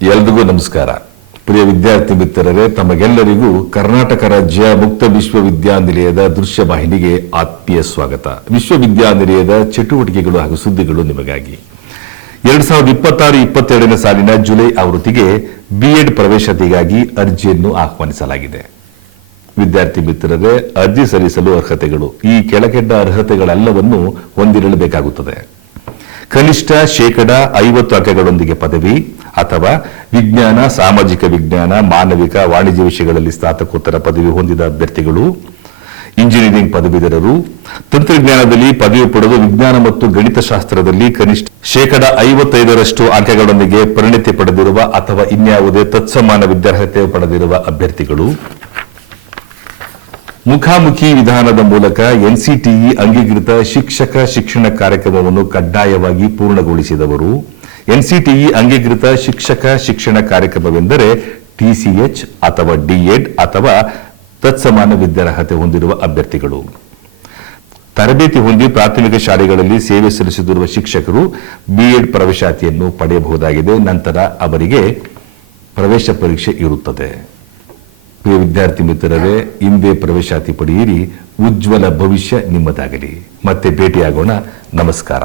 ಎಲ್ರಿಗೂ ನಮಸ್ಕಾರ. ಪ್ರಿಯ ವಿದ್ಯಾರ್ಥಿ ಮಿತ್ರರೇ, ತಮಗೆಲ್ಲರಿಗೂ ಕರ್ನಾಟಕ ರಾಜ್ಯ ಮುಕ್ತ ವಿಶ್ವವಿದ್ಯಾನಿಲಯದ ದೃಶ್ಯ ವಾಹಿನಿಗೆ ಆತ್ಮೀಯ ಸ್ವಾಗತ. ವಿಶ್ವವಿದ್ಯಾನಿಲಯದ ಚಟುವಟಿಕೆಗಳು ಹಾಗೂ ಸುದ್ದಿಗಳು ನಿಮಗಾಗಿ. 2026-22ನೇ ಸಾಲಿನ ಜುಲೈ ಆವೃತ್ತಿಗೆ ಬಿಎಡ್ ಪ್ರವೇಶಾತಿಗಾಗಿ ಅರ್ಜಿಯನ್ನು ಆಹ್ವಾನಿಸಲಾಗಿದೆ. ವಿದ್ಯಾರ್ಥಿ ಮಿತ್ರರೇ, ಅರ್ಜಿ ಸಲ್ಲಿಸಲು ಅರ್ಹತೆಗಳು ಈ ಕೆಳಕಂಡ ಅರ್ಹತೆಗಳೆಲ್ಲವನ್ನು ಹೊಂದಿರಬೇಕಾಗುತ್ತದೆ. ಕನಿಷ್ಠ 50% ಅಂಕಗಳೊಂದಿಗೆ ಪದವಿ ಅಥವಾ ವಿಜ್ಞಾನ, ಸಾಮಾಜಿಕ ವಿಜ್ಞಾನ, ಮಾನವಿಕ, ವಾಣಿಜ್ಯ ವಿಷಯಗಳಲ್ಲಿ ಸ್ನಾತಕೋತ್ತರ ಪದವಿ ಹೊಂದಿದ ಅಭ್ಯರ್ಥಿಗಳು, ಇಂಜಿನಿಯರಿಂಗ್ ಪದವೀಧರರು, ತಂತ್ರಜ್ಞಾನದಲ್ಲಿ ಪದವಿ ಪಡೆದು ವಿಜ್ಞಾನ ಮತ್ತು ಗಣಿತಶಾಸ್ತ್ರದಲ್ಲಿ ಕನಿಷ್ಠ 55% ಅಂಕಗಳೊಂದಿಗೆ ಪರಿಣಿತಿ ಪಡೆದಿರುವ ಅಥವಾ ಇನ್ಯಾವುದೇ ತತ್ಸಮಾನ ವಿದ್ಯಾರ್ಹತೆ ಪಡೆದಿರುವ ಅಭ್ಯರ್ಥಿಗಳು, ಮುಖಾಮುಖಿ ವಿಧಾನದ ಮೂಲಕ ಎನ್ಸಿಟಿಇ ಅಂಗೀಕೃತ ಶಿಕ್ಷಕ ಶಿಕ್ಷಣ ಕಾರ್ಯಕ್ರಮವನ್ನು ಕಡ್ಡಾಯವಾಗಿ ಪೂರ್ಣಗೊಳಿಸಿದವರು. ಎನ್ಸಿಟಿಇ ಅಂಗೀಕೃತ ಶಿಕ್ಷಕ ಶಿಕ್ಷಣ ಕಾರ್ಯಕ್ರಮವೆಂದರೆ ಟಿಸಿಎಚ್ ಅಥವಾ ಡಿಎಡ್ ಅಥವಾ ತತ್ಸಮಾನ ವಿದ್ಯಾರ್ಹತೆ ಹೊಂದಿರುವ ಅಭ್ಯರ್ಥಿಗಳು. ತರಬೇತಿ ಹೊಂದಿ ಪ್ರಾಥಮಿಕ ಶಾಲೆಗಳಲ್ಲಿ ಸೇವೆ ಸಲ್ಲಿಸುತ್ತಿರುವ ಶಿಕ್ಷಕರು ಬಿಎಡ್ ಪ್ರವೇಶಾತಿಯನ್ನು ಪಡೆಯಬಹುದಾಗಿದೆ. ನಂತರ ಅವರಿಗೆ ಪ್ರವೇಶ ಪರೀಕ್ಷೆ ಇರುತ್ತದೆ. ಪ್ರಿಯ ವಿದ್ಯಾರ್ಥಿ ಮಿತ್ರರೇ, ಹಿಂದೆ ಪ್ರವೇಶಾತಿ ಪಡೆಯಿರಿ. ಉಜ್ವಲ ಭವಿಷ್ಯ ನಿಮ್ಮದಾಗಲಿ. ಮತ್ತೆ ಭೇಟಿಯಾಗೋಣ. ನಮಸ್ಕಾರ.